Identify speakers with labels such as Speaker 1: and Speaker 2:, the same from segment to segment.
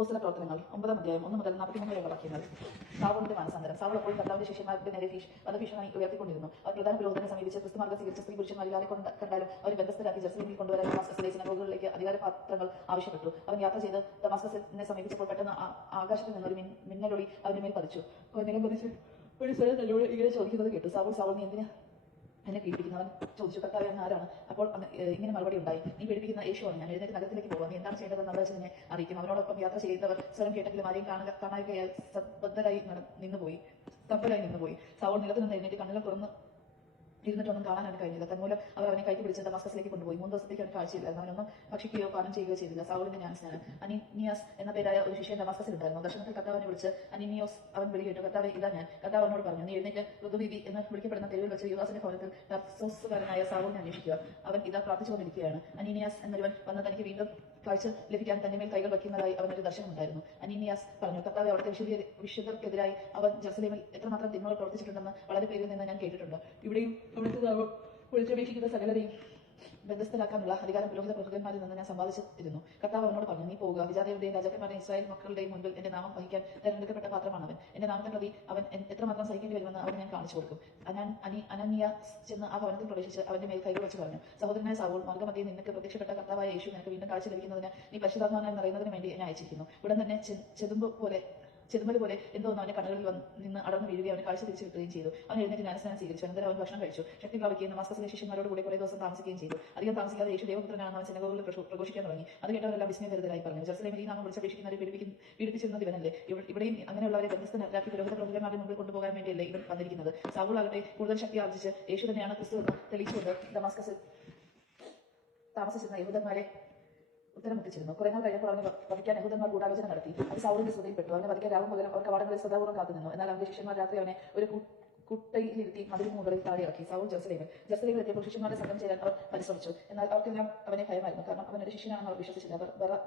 Speaker 1: അപ്പോസ്തല പ്രവർത്തനങ്ങൾ. ഒമ്പതാം അധ്യായം ഒന്ന് മുതൽ നാൽപ്പത്തിമൂന്ന് വരെയുള്ള വാക്യങ്ങൾ. സാവോളിന്റെ മാനസാന്തരം. സാവൾ അപ്പോൾ കർത്താവിന്റെ ശിഷ്യന്മാരുടെ നേരെ ഭീഷ് വധഭീഷണി ഉയർത്തിക്കൊണ്ടിരുന്നു. അവർ പ്രധാന പുരോഹിതനെ സമീപിച്ച് ക്രിസ്തുമാർഗം സ്വീകരിച്ച സ്ത്രീ പുരുഷന്മാരിലാരെ കൊണ്ട് കണ്ടാലും അവർ ബന്ധസ്ഥരാക്കി ജെറുസലേമിൽ കൊണ്ടുവരാൻ ദമാസ്കസിലെ സിനഗോഗുകളിലേക്ക് അധികാരപാത്രങ്ങൾ ആവശ്യപ്പെട്ടു. അവൻ യാത്ര ചെയ്ത് ദമാസ്കസിനെ സമീപിച്ചപ്പോൾ പെട്ടെന്ന് ആകാശത്ത് നിന്നൊരു മിൻ- മിന്നലൊളി അവന്റെ മേൽ പതിച്ചു. നിലം പതിച്ച്? ഒരു സ്വരം തന്നോട് ഇങ്ങനെ ചോദിക്കുന്നത് കേട്ടു. സാവോൾ സാവൾ നീ എന്തിനാ എന്നെ പീഡിപ്പിക്കുന്നവൻ ചോദിച്ചു കർത്താവ് എന്ന് ആരാണ്? അപ്പോൾ അങ്ങ് ഇങ്ങനെ മറുപടി ഉണ്ടായി. നീ പീഡിപ്പിക്കുന്ന ആണ് ഞാൻ എഴുന്നേറ്റ് നഗരത്തിലേക്ക് പോകാം നീ എന്താണ് ചെയ്യേണ്ടതെന്ന് അവിടെ വെച്ച് നിന്നെ അറിയിക്കും. അവനോടൊപ്പം യാത്ര ചെയ്യുന്നവർ സ്വരം കേട്ടെങ്കിലും ആരെയും കാണുക കാണാതെ ബദ്ധരായി നട- നിന്നുപോയി. സ്തംഭരായി നിന്നുപോയി. സൗൾ നിലത്ത് നിന്ന് എഴുന്നേറ്റ് കണ്ണുകൾ തുറന്ന് ഇരുന്നിട്ടൊന്നും അവന് കഴിഞ്ഞില്ല. തന്മൂലം അവർ അവനെ കൈക്ക് പിടിച്ച് ദമാസ്കസിലേക്ക് കൊണ്ടുപോയി. മൂന്ന് ദിവസത്തേക്ക് അവന് കാഴ്ചയില്ലായിരുന്നു അവനൊന്നും ഭക്ഷിക്കുകയോ പാനം ചെയ്യുകയോ ചെയ്തില്ല. സൗളിന്റെ ജ്ഞാനസ്നാനം. അനിനിയാസ് എന്ന പേരായ ഒരു ശിഷ്യൻ ദമാസ്കസിൽ ഉണ്ടായിരുന്നു. ദർശനത്തിൽ കർത്താവിനെ വിളിച്ച് അനിനിയോസ് അവൻ വിളികേട്ടു കർത്താവെ ഇതാ ഞാൻ. കർത്താവ് അവനോട് പറഞ്ഞു നീ എഴുന്നേറ്റ് ഋതുവിധി എന്ന് വിളിക്കപ്പെടുന്ന തെരുവിൽ വെച്ച് യുവാസിന്റെ ഭവനത്തിൽ തർസോസുകാരനായ സൗളിനെ അന്വേഷിക്കുക. അവൻ ഇതാ പ്രാർത്ഥിച്ചുകൊണ്ടിരിക്കുകയാണ് അനിനിയാസ് എന്നൊരുവൻ വന്ന് തനിക്ക് വീണ്ടും കാഴ്ച ലഭിക്കാൻ തന്റെ മേൽ കൈകൾ വയ്ക്കുന്നതായി അവനൊരു ദർശനമുണ്ടായിരുന്നു അനീനിയാസ് പറഞ്ഞു കർത്താവ് അവിടുത്തെ വിശുദ്ധ വിശുദ്ധർക്കെതിരായി അവൻ ജെറുസലേമിൽ എത്രമാത്രം തിന്മകൾ പ്രവർത്തിച്ചിട്ടുണ്ടെന്ന് വളരെ പേരിൽ നിന്ന് ഞാൻ കേട്ടിട്ടുണ്ട്. ഇവിടെയും നാമം വിളിച്ചപേക്ഷിക്കുന്ന സകലരെയും ബന്ധസ്ഥലാക്കാനുള്ള അധികാരം പുരോഹിത പ്രഭുക്കന്മാരിൽ നിന്ന് ഞാൻ സമ്പാദിച്ചിരുന്നു. കർത്താവ് അവനോട് പറഞ്ഞു നീ പോകുക വിജാതയുടെയും രാജാക്കന്മാരുടെയും ഇസ്രായേൽ മക്കളുടെയും മുൻപിൽ എന്റെ നാമം വഹിക്കാൻ തെരഞ്ഞെടുക്കപ്പെട്ട പാത്രമാണ് അവൻ. എന്റെ നാമത്തെ പ്രതി അവൻ എത്രമാത്രം സഹിക്കേണ്ടി വരുമെന്ന് അവൻ ഞാൻ കാണിച്ചു കൊടുക്കും. അനാൻ അനി അനന്യ ചെന്ന് ആ ഭവനത്തിൽ പ്രവേശിച്ച് അവന്റെ മേൽ കൈകൾ വെച്ച് പറഞ്ഞു സഹോദരനായ സാവോൾ മാർഗമധ്യേ നിനക്ക് പ്രത്യക്ഷപ്പെട്ട കർത്താവായ യേശു നിനക്ക് വീണ്ടും കാഴ്ച ലഭിക്കുന്നതിന് നീ പരിശുദ്ധാത്മാവിനെ നിറയുന്നതിന് വേണ്ടി എന്നെ അയച്ചിരിക്കുന്നു. ഉടൻ തന്നെ ചെതുമ്പ് പോലെ ചെതുമ്പൽ പോലെ എന്തോ അവന്റെ കണ്ണുകളിൽ നിന്ന് അടർന്നു വീഴുകയും അവന് കാഴ്ച തിരിച്ചു കിട്ടുകയും ചെയ്തു. അവൻ എഴുന്നേറ്റ് ജ്ഞാനസ്നാനം സ്വീകരിച്ചു. അനന്തരം അവൻ ഭക്ഷണം കഴിച്ചു. ശക്തി പ്രാപിക്കുകയും നമാസ്കസിലെ ശിഷ്യന്മാരോട് കൂടി കുറേ ദിവസം താമസിക്കുകയും ചെയ്തു. അധികം താമസിക്കാതെ യേശു ദേവപുത്രനാണ് അവൻ സിനഗോഗിൽ പ്രഘോഷിക്കാൻ തുടങ്ങി. അത് കേട്ടവരെല്ലാം വിസ്മയഭരിതരായി പറഞ്ഞു. ജെറുസലേമിൽ നാമം വിളിച്ചപേക്ഷിക്കുന്നവരെ പീഡിപ്പിക്കുന്ന പീഡിപ്പിച്ചിരുന്നത് ഇവനല്ലേ ഇവ- ഇവിടെയും അങ്ങനെയുള്ളവരെ ബന്ധസ്ഥനാക്കി പുരോഹിത പ്രഭുക്കന്മാരുടെ മുമ്പിൽ കൊണ്ടുപോകാൻ വേണ്ടിയല്ലേ ഇവൻ വന്നിരിക്കുന്നത്? സാവൂൾ കൂടുതൽ ശക്തി ആർജിച്ച് യേശു തന്നെയാണ് ക്രിസ്തു എന്ന് തെളിയിച്ചുകൊണ്ട് ദമാസ്കസിൽ താമസിച്ചിരുന്ന യഹൂദന്മാരെ ഉത്തരം മുട്ടിച്ചിരുന്നു കുറെ നാൾ കഴിഞ്ഞപ്പോൾ അവനെ വധിക്കാൻ യഹൂദന്മാർ ഗൂഢാലോചന നടത്തി. അത് സൗറിന്റെ ശ്രദ്ധയിൽപ്പെട്ടു. അവനെ വധിക്കാൻ രാവും മുതൽ അവർ കവാടങ്ങളിൽ ശ്രദ്ധാപൂർവം കാത്തുനിന്നു. എന്നാൽ അവന്റെ ശിഷ്യന്മാർ രാത്രി അവനെ ഒരു കുട്ടയിലിരുത്തി മതിൽ മുകളിൽ താഴെ ഇറക്കി സൗൾ ജോസദേവൻ ജെറുസലേമിൽ എത്തിയപ്പോൾ ശിഷ്യന്മാരുടെ സംഘം ചെയ്യാൻ അവർ പരിശ്രമിച്ചു. എന്നാൽ അവർക്കെല്ലാം അവനെ ഭയമായിരുന്നു. കാരണം അവൻ ഒരു ശിഷ്യനാണെന്ന് അവർ വിശ്വസിച്ചില്ല.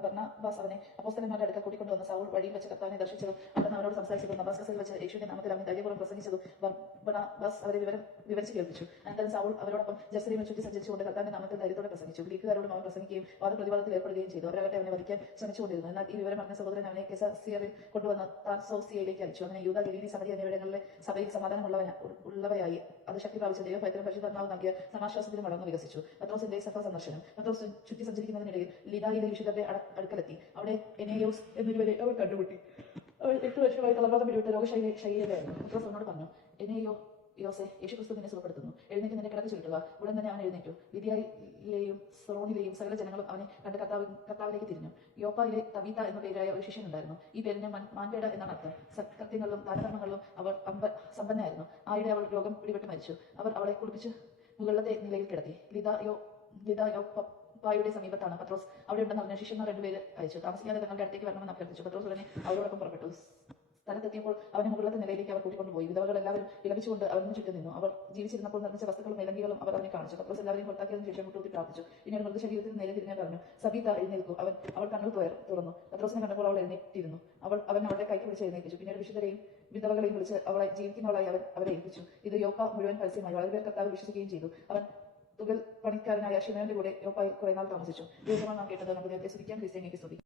Speaker 1: ബർണബാസ് അവനെ അപ്പോസ്തലന്മാരുടെ അടുക്കൽ കൂട്ടിക്കൊണ്ടുവന്ന സൗൾ വഴിയിൽ വെച്ച് കർത്താവിനെ ദർശിച്ചതും അവിടെ അവനോട് സംസാരിച്ചതും നബാസ്കസിൽ വെച്ച് യേശുവിന്റെ നാമത്തിൽ അവൻ ധൈര്യപൂർവം പ്രസംഗിച്ചതും ബർണബാസ് അവരെ വിവരം വിവരിച്ച് കേൾപ്പിച്ചു. അനന്തരം സൗൾ അവരോടൊപ്പം ജെറുസലേമിൽ ചുറ്റി സഞ്ചരിച്ചുകൊണ്ട് കർത്താവിന്റെ നാമത്തിൽ ധൈര്യത്തോടെ പ്രസംഗിച്ചു. ഗ്രീക്കുകാരോടും അവൻ പ്രസംഗിക്കുകയും വാദപ്രതിവാദത്തിൽ ഏർപ്പെടുകയും ചെയ്തു. അവരകട്ടെ അവനെ വധിക്കാൻ ശ്രമിച്ചുകൊണ്ടിരുന്നു. എന്നാൽ ഈ വിവരം അറിഞ്ഞ സഹോദരൻ അവനെ കെസസിയറിൽ കൊണ്ടുവന്ന് താർസോസിയയിലേക്ക് അയച്ചു. അങ്ങനെ യൂത ഗലീലി സമരി എന്നിവിടങ്ങളിലെ സഭയിൽ സമാധാനമുള്ളവ ഉള്ളവയായി അത് ശക്തി പ്രാപിച്ച ദൈവഭയത്തിനും പരിശുദ്ധാത്മാവ് നൽകിയ സമാശ്വാസത്തിനും വളർന്നു വികസിച്ചു. പത്രോസിന്റെ സഫ സന്ദർശനം. പത്രോസ് ചുറ്റി സഞ്ചരിക്കുന്നതിനിടയിൽ ലിദായിലെ വിശുദ്ധരുടെ അട- അടുക്കലെത്തി. അവിടെ എനേയോസ് എന്നിവരെ അവർ കണ്ടുമുട്ടി. അവൾ എട്ട് വർഷമായി തളർവാദം പിടിവിട്ട രോഗശൈലി ശൈലിയിലായിരുന്നു. പത്രോസ് അവനോട് പറഞ്ഞു എനേയോ യോസെ യേശുക്രിസ്തു നിന്നെ സുഖപ്പെടുത്തുന്നു. എഴുന്നേറ്റ് നിന്നെ കിടക്ക് ചുരുട്ടുക. ഉടൻ തന്നെ അവൻ എഴുന്നേറ്റു. ലിദിയയിലെയും സൊറോണിലെയും സകല ജനങ്ങളും അവനെ കണ്ട് കർത്താവ് കർത്താവിലേക്ക് തിരിഞ്ഞു. യോപ്പായിലെ തവീത എന്ന പേരായ ഒരു ശിഷ്യൻ ഉണ്ടായിരുന്നു. ഈ പേരിന് മൻ- മാൻപേട എന്നാണ് അർത്ഥം. സത്കൃത്യങ്ങളിലും ദാനധർമ്മങ്ങളിലും അവർ അമ്പ സമ്പന്നയായിരുന്നു. ആയിടെ അവൾ രോഗം പിടിപെട്ട് മരിച്ചു. അവർ അവളെ കുളിപ്പിച്ച് മുകളിലത്തെ നിലയിൽ കിടത്തി. ലിദായോ ലിദായോ പായുടെ സമീപത്താണ് പത്രോസ്. അവിടെ ഉണ്ടെന്ന് അറിഞ്ഞ ശിഷ്യന്മാർ രണ്ടുപേര് അയച്ചു. താമസിക്കാതെ തങ്ങളുടെ അടുത്തേക്ക് വരണമെന്ന് അഭ്യർത്ഥിച്ചു. പത്രോസ് ഉടനെ അവരോടൊപ്പം പുറപ്പെട്ടു. സ്ഥലത്തെത്തിയപ്പോൾ അവനെ മുകളിലത്തെ നിലയിലേക്ക് അവർ കൂട്ടിക്കൊണ്ടുപോയി. വിധവകൾ എല്ലാവരും വിലപിച്ചുകൊണ്ട് അവന് ചുറ്റും നിന്നു അവർ ജീവിച്ചിരുന്നപ്പോൾ നിർമ്മിച്ച വസ്തുക്കളും മേലങ്കികളും അവർ അവനെ കാണിച്ചു. പത്രോസ് എല്ലാവരെയും പുറത്താക്കിയതിനു ശേഷം മുട്ടുകുത്തി പ്രാർത്ഥിച്ചു പിന്നീട് മൃതശരീരത്തിൽ നേരെ തിരിഞ്ഞാൽ പറഞ്ഞു സബീത എഴുന്നേൽക്കും. അവൻ അവൾ കണ്ണുകൾ തുറന്നു. പത്രോസിനെ കണ്ടപ്പോൾ അവൾ എഴുന്നേറ്റിരുന്നു. അവൾ അവൻ അവളുടെ കൈക്ക് വിളിച്ച് എഴുന്നേൽപ്പിച്ചു. പിന്നീട് വിശുദ്ധരെയും വിധവകളെയും വിളിച്ച് അവളെ ജീവിക്കുന്നവളായി അവൻ അവരെ ഏൽപ്പിച്ചു. ഇത് യോപ്പ മുഴുവൻ പരസ്യമായി. വളരെ കർത്താവ് വിശ്വസിക്കുകയും ചെയ്തു. അവൻ തുകൽ പണിക്കാരനായ ഷിമയോന്റെ കൂടെ യോപ്പായി കുറെ നാൾ താമസിച്ചു. ദിവസമാണ് നാം കേട്ടത് നേരത്തെ സ്തുതിക്കാൻ ക്രിസ്ത്യാനിക്ക് സ്തുതി.